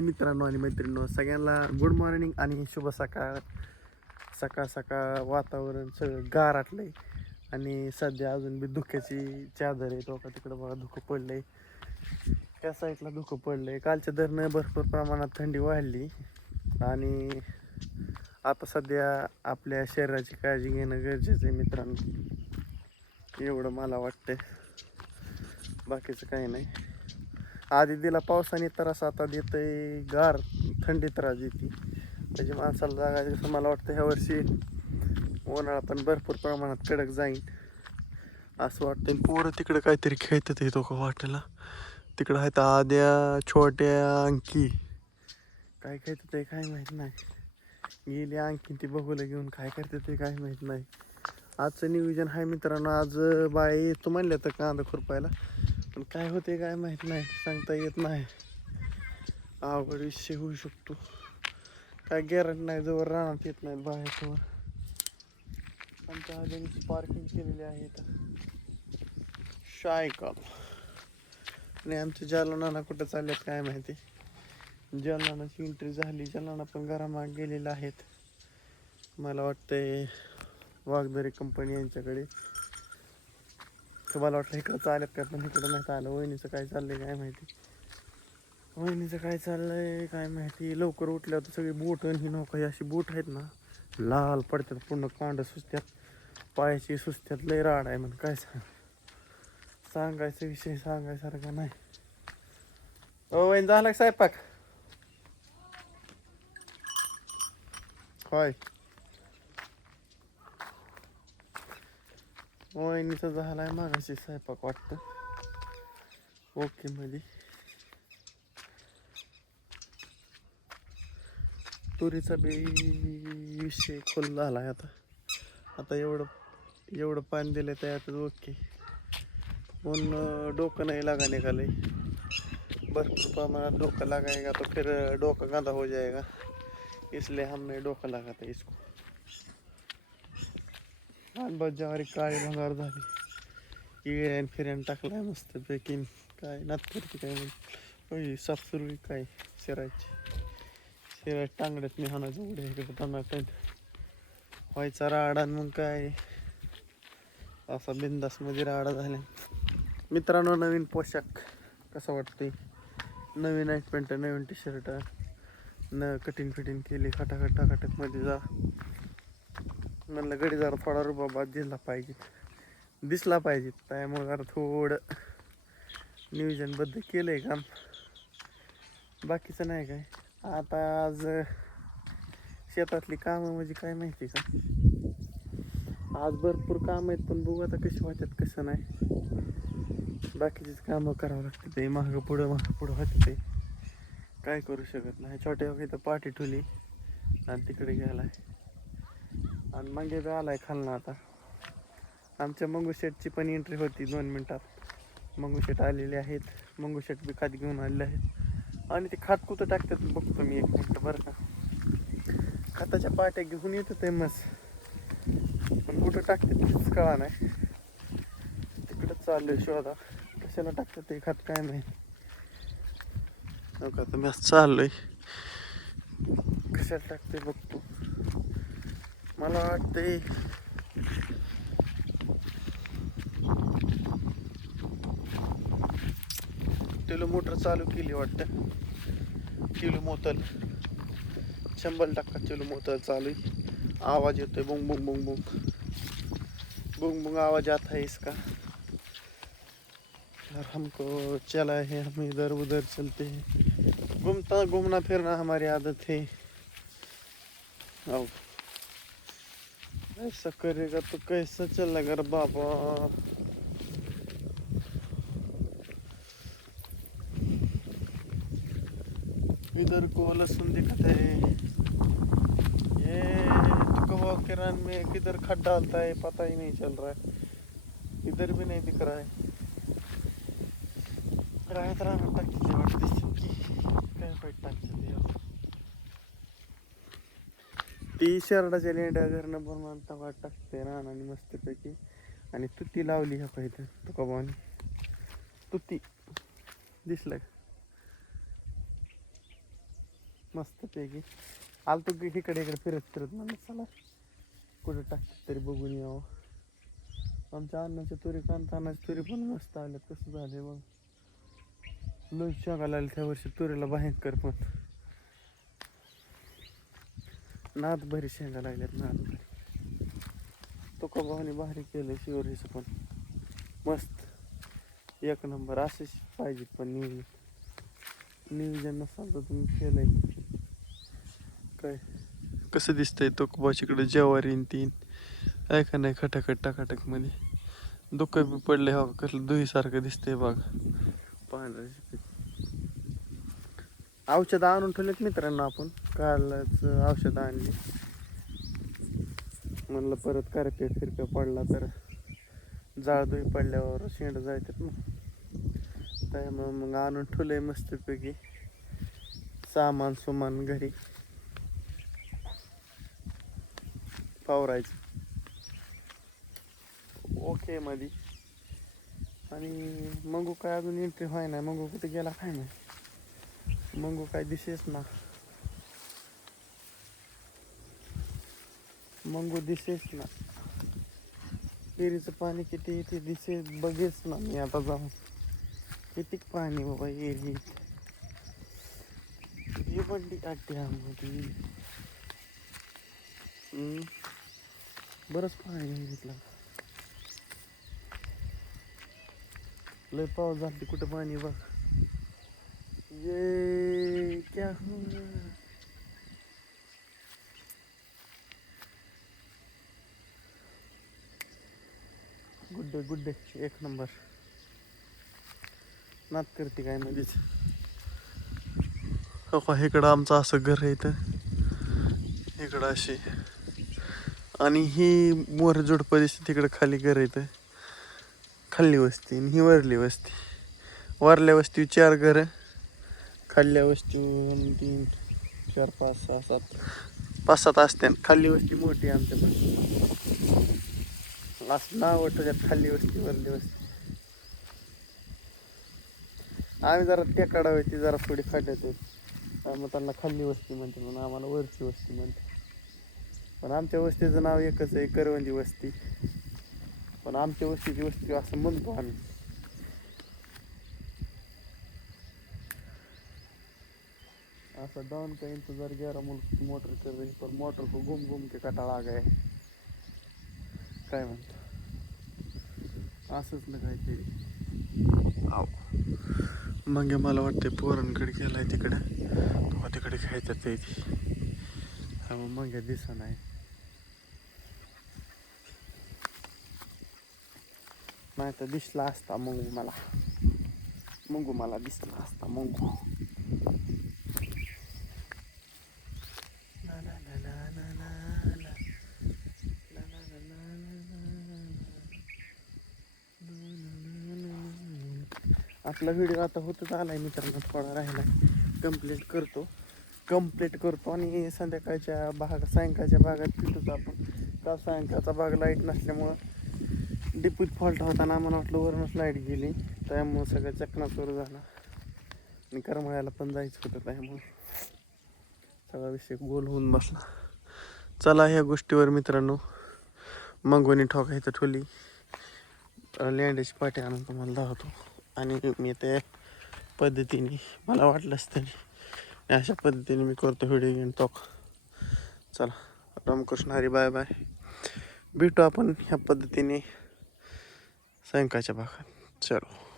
मित्रांनो आणि मैत्रिणींनो सगळ्यांना गुड मॉर्निंग आणि शुभ सकाळ. सकाळ सकाळ वातावरण सगळं गाराटलंय आणि सध्या अजून बी धुक्याची चादर आहे. टोका तिकडं बघा धुकं पडलंय. त्या साईडला धुकं पडलंय. कालच्या दरनं भरपूर प्रमाणात थंडी वाढली आणि आता सध्या आपल्या शरीराची काळजी घेणं गरजेचं आहे मित्रांनो. एवढं मला वाटतंय. बाकीचं काही नाही. आधी दिला पावसाने त्रास आता देतंय गार थंडी त्रास देते. त्याची माणसाला जागायचं कसं मला वाटतं ह्या वर्षी उन्हाळा पण भरपूर प्रमाणात कडक जाईल असं वाटतं पोरं तिकडं काहीतरी खेळतात येतो का वाटेला. तिकडं आहेत आद्या छोट्या अंकी. काय खेळतात ते काय माहीत नाही. गेली अंकी ती बघूला घेऊन काय करते ते काय माहीत नाही. आजचं नियोजन आहे मित्रांनो. आज बाय येतो म्हणल्या तर कांदा खुरपायला. पण काय होते काय माहीत नाही. सांगता येत नाही. अवघड विषय होऊ शकतो. काय गॅरंटी नाही जवळ राहण्यात येत नाही बाहेर आमच्या आजची पार्किंग केलेली आहे इथं. आणि आमचे जालनाना कुठं चालल्यात काय माहिती. जालनाची एंट्री झाली जालना पण घरामाग गेलेले आहेत. मला वाटतंय वाघदरी कंपनी यांच्याकडे तुम्हाला मला वाटलं इकडं चालत काय पण इकडं नाही आलं. वहिनीचं काय चाललंय काय माहिती? वहिनीचं काय चाललंय काय माहिती? लवकर उठल्यावर तर सगळी बोट ही नौका ही अशी बोट आहेत ना लाल पडतात पूर्ण कांड सुस्त्यात पायाची सुस्त्यात लय राड आहे म्हणून काय सांग? सांगायचा विषय सांगायसारखा नाही. ओ वहीन झाला स्वयंपाक? होय. वहिनीचा झालाय मागाशी स्वयंपाक वाटतं. ओके मध्ये तुरीचा बी विषय खोल झालाय आता. आता एवढं एवढं पाणी दिलं त्यात ओके. पण डोकं नाही लागा निघाले भरपूर प्रमाणात डोकं लगाएगा तो फिर डोका गांदा हो जाएगा इसलिए हमने डोका लागत है इसको. आणि बस काय काळी भंगार झाली? किड्यान फिर्यान टाकलाय मस्त पैकी काय नात करते काय म्हणजे सुरू काय शिरायची? शिरायची टांगड्यात मी हाणायचं उड्या इकडे टनाट व्हायचा राडा आणि मग काय? असा बिंदासमध्ये राडा झाला मित्रांनो नवीन पोशाख कसं वाटते नवीन नाईट पॅन्ट नवीन टी शर्ट न कटिंग फिटिंग केली खटाखट टाकाटकमध्ये जा. म्हणलं गडी जरा थोडा रुबाबा दिसला पाहिजे. दिसला पाहिजे त्यामुळे जरा थोडं नियोजनबद्ध केलं आहे काम. बाकीचं नाही काय. आता आज शेतातली कामं म्हणजे काय माहिती का? आज भरपूर काम आहेत पण बघू आता कशी वाटत कसं नाही. बाकीचीच कामं करावं लागते ते मागं पुढं मागं पुढं होते ते. काय करू शकत नाही. छोट्या तर पाठी ठेवली आणि तिकडे गेलाय. आणि मागे बी आलाय खालना आता. आमच्या मंगू शेटची पण एंट्री होती दोन मिनिटात. मंगू शेट आलेले आहेत. मंगू शेट बी खात घेऊन आलेले आहेत. आणि ते खात कुठं टाकतात बघतो मी एक मिनटं बरं का. खाताच्या पाट्या घेऊन येतो ते मस. पण कुठं टाकतात तेच कळा नाही. तिकडं चाललंय शोधा. कशाला टाकतात ते खात काय नाही नका तर मी चाललोय. कशाला टाकते बघतो. मला वाटते टेलो मोटर चालू केली वाटतं. किलो मोतल. शंभर टक्का किलो मोतल चालू. आवाज येतोय बुंग बुंग बुंग बुंग. बुंग बुंग आवाज आता है इसका और हमको चला है हम इधर उधर चलते हैं. घूमता घूमना फिरना हमारी आदत है. आओ ऐसा करेगा तो कैसा चलेगा रे बाबा? इधर को लहसुन दिखता है। ये तुकवा किरान में किधर खड डालता है, पता ही नहीं चल रहा है। इधर भी नहीं दिख रहा है। राहत राहत टाकते वाटते की काय पाहिजे टाकते ती शर्टाच्या लेंड्या घरनं बनवून तवा टाकते आणि मस्तपैकी. आणि तुती लावली ह्या पाहिजे तुका बानी तुती. दिसलं का? मस्तपैकी. आलतो की इकडे इकडे फिरत फिरत म्हणलं चला कुठं टाकतात तरी बघून यावं. आमच्या अन्नाच्या तुरी कांतानाची तुरी पण मस्त आल्यात कसं झाले बघ. लोक शेंगा लागले त्या वर्षी तुरीला भयंकर पण. नाद भरी शेंगा लागल्यात नाद भरी. तुका भावाने भारी केलं शिवरीचं पण. मस्त. एक नंबर असेच पाहिजे पण नियोजन नियोजन नसाल तर तुम्ही केलंय. काय? कसं दिसतंय तो इकडे जेवारी तीन. आहे का नाही खटाखट टाकाटकमध्ये? दुःख बी पडले हो कसलं दुहीसारखं दिसतंय बघ. पांढरं औषधं आणून ठेवलेत मित्रांनो आपण. कालच औषधं आणली. म्हणलं परत करपे फिरपे पडला तर जाळदुई पडल्यावर शेंड जायतात ना. त्यामुळे मग आणून ठुले मस्तपैकी. सामान सुमान घरी. पावरायचं ओके मधी. आणि मंगू काय अजून एंट्री व्हाय नाही मंगू कुठे गेला काय नाही? मंगू काय दिसेच ना. मंगू दिसेच ना. विहिरीचं पाणी किती येते दिसे बघेच ना मी आता जाऊन. किती पाणी बाबा विहिरीत. ही पण ती हम्म. बरंच पाणी विहिरीतला. लय पाऊस झाली कुठं पाणी बघ. ये क्या हुआ? गुड्डे गुड्डे. एक नंबर. नात करते काय म्हणजे? मध्येच हो इकडं आमचं असं घर आहे इथं. इकडं अशी. आणि ही मोर जोडपं दिसते तिकडं खाली घर आहे इथं. खाल्ली वस्ती आणि ही वरली वस्ती. वरल्या वस्ती चार घरं. खाल्ल्या वस्ती तीन चार पाच सहा सात. पाच सात असते खाल्ली वस्ती मोठी आहे आमच्याकडे. असं नाव त्याच्यात खाल्ली वस्ती वरली वस्ती. आम्ही जरा त्या काढावी ती जरा थोडी खाट्यात मग त्यांना खाल्ली वस्ती म्हणते म्हणून आम्हाला वरची वस्ती म्हणते. पण आमच्या वस्तीचं नाव एकच आहे करवंदी वस्ती. पण आमच्या वस्तीची वस्ती असं म्हणतो आम्ही. ऐसा डाउन का इंतजार ग्यारह मुल्क मोटर कर रही पर मोटर को घूम घूम के कटाळ आ गए काय म्हणतो? असंच ना काहीतरी. आव मग मला वाटते पोरांकडे गेलाय तिकडे. तेव्हा तिकडे खायचं ते मग दिसा नाही नाही तर दिसला असता मंगू मला. मंगू मला दिसला असता मंगू. आपला व्हिडिओ आता होतच आला आहे मित्रांनो थोडा राहिला कंप्लीट करतो. कंप्लीट करतो आणि संध्याकाळच्या भाग सायंकाळच्या भागात फिरतो आपण. का सायंकाळचा भाग लाइट नसल्यामुळं डिपूत फॉल्ट होताना आम्हाला वाटलं वरूनच लाइट गेली. त्यामुळं सगळं चकनाचूर झाला. आणि करमळ्याला पण जायचं होतं त्यामुळं सगळा विषय गोल होऊन बसला. चला ह्या गोष्टीवर मित्रांनो मागवणी ठोकायचं ठोली. ठेवली लँडेज पाठी आणून तुम्हाला धावतो आणि मी त्या पद्धतीने मला वाटलंच तरी अशा पद्धतीने मी करतो व्हिडिओ घेऊन टॉक चला रामकृष्ण हरी बाय बाय भेटू आपण ह्या पद्धतीने सायंकाळच्या भागात. चलो.